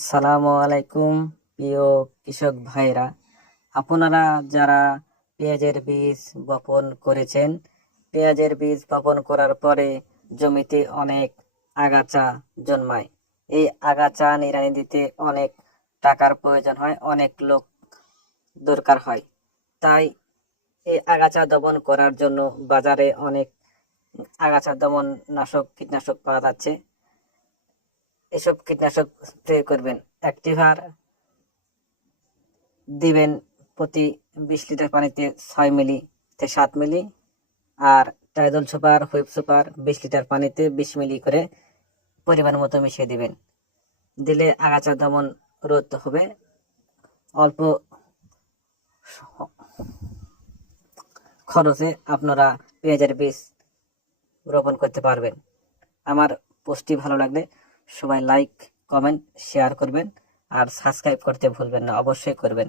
সালামু আলাইকুম প্রিয় কৃষক ভাইরা আপনারা যারা পেঁয়াজের বীজ বপন করেছেন, পেঁয়াজের বীজ বপন করার পরে জমিতে অনেক আগাছা জন্মায়। এই আগাছা নিড়ানি দিতে অনেক টাকার প্রয়োজন হয়, অনেক লোক দরকার হয়। তাই এই আগাছা দমন করার জন্য বাজারে অনেক আগাছা দমন নাশক কীটনাশক পাওয়া যাচ্ছে। এসব কীটনাশক স্প্রে করবেন। অ্যাক্টিভার দিবেন প্রতি বিশ লিটার পানিতে ছয় মিলি থেকে সাত মিলি আর টাইডল সুপার হুইপ সুপার বিশ লিটার পানিতে বিশ মিলি করে পরিমাণ মতো মিশিয়ে দিবেন। দিলে আগাছা দমন রোধ হবে। অল্প খরচে আপনারা পেঁয়াজের বীজ রোপণ করতে পারবেন। আমার পোস্টটি ভালো লাগলে সবাই লাইক কমেন্ট শেয়ার করবেন আর সাবস্ক্রাইব করতে ভুলবেন না অবশ্যই করবেন।